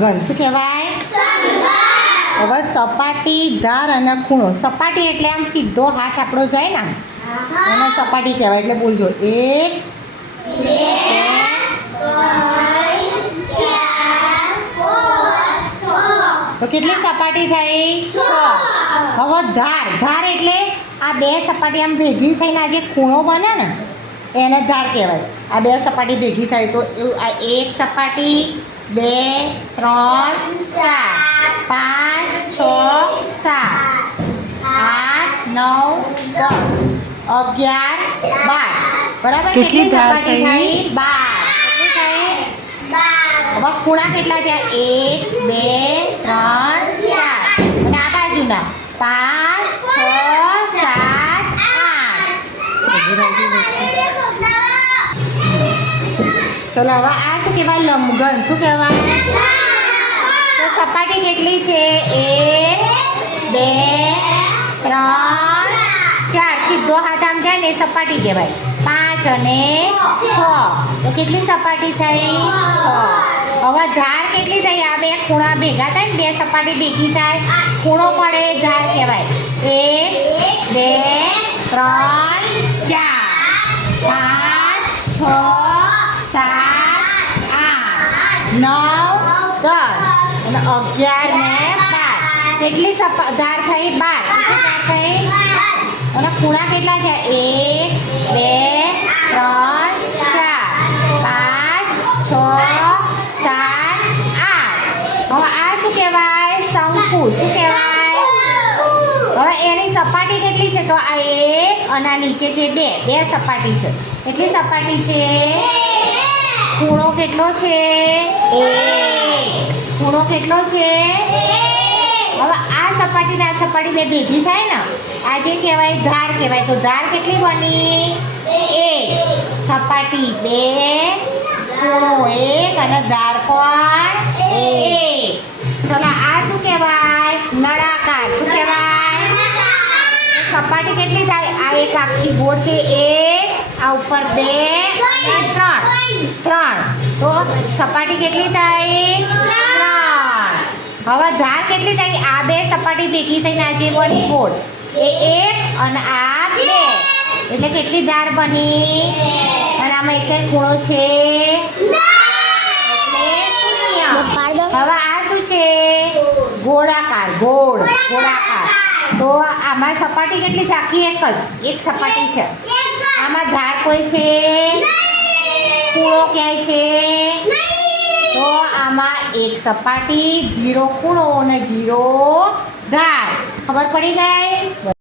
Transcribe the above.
સમઘન. શું કહેવાય? હવે સપાટી, ધાર અને ખૂણો. સપાટી એટલે આમ સીધો હાથ આપણો જાય ને, એને સપાટી કહેવાય. એટલે બોલજો, 1 2 તો કેટલી સપાટી થઈ? 6. હવે ધાર. ધાર એટલે આ બે સપાટી આમ ભેગી થઈને આ જે ખૂણો બને ને એને ધાર કહેવાય. આ બે સપાટી ભેગી થાય તો એવું આ 1 સપાટી, 2 3 4 5 6 7 8 9 10 11 12. બરાબર? કેટલી ધાર થઈ? 12. કેટલી થઈ? 12. હવે ખૂણા કેટલા થયા? 1 2 3 4 અને આ બાજુના 5 6 7 8. ચલો હવે આ શું કહેવાય? લંબઘન. શું કહેવાય? તો સપાટી કેટલી છે? 1 2 3 4. સીધો હાથ આમ જાય ને સપાટી કહેવાય. 5 અને 6 તો કેટલી સપાટી થઈ? 6. હવે ધાર કેટલી થઈ? આ બે ખૂણા ભેગા થાય ને, બે સપાટી ભેગી થાય, ખૂણો પડે, ધાર કહેવાય. 1 2 3 4 5 6 7 8 9 10 અને 11 ને 12. કેટલી ધાર થઈ? 12. કેટલી ધાર થઈ? અને ખૂણા કેટલા છે? 1 2 3 4 5 6 7 8. હવે આ શું કહેવાય? શંકુ. શું કહેવાય? હવે એની સપાટી કેટલી છે? તો આ 1 અને આ નીચે છે 2 સપાટી છે. કેટલી સપાટી છે? ખૂણો કેટલો છે? 1. ખૂણો કેટલો છે? હવે આ સપાટી ને આ સપાટી બે ભેગી થાય ને, આ જે કહેવાય ધાર કહેવાય. તો ધાર કેટલી બની? 1. સપાટી 2, ખૂણો 1 અને ધાર પણ 1. ચલો આ શું કહેવાય? નળાકાર. શું કહેવાય? સપાટી કેટલી થાય? આ એક આખી ગોળ છે 1, આ ઉપર 2 અને 3. તો સપાટી કેટલી થાય? 3. હવે ધાર કેટલી થાય? આ બે સપાટી ભેગી થઈને આ જે બની ગોળ એ 1 અને આ 2 એટલે કેટલી ધાર બની? અને આમાં એક ખૂણો છે એટલે 0. હવે આ શું છે? ગોળાકાર. ગોળાકાર. તો આમાં સપાટી કેટલી છે? આખી એક સપાટી છે. આમાં ધાર કોઈ છે? ખૂણો ક્યાંય છે? તો આમાં એક સપાટી, 0 ખૂણો અને 0 ધાર. ખબર પડી ગઈ?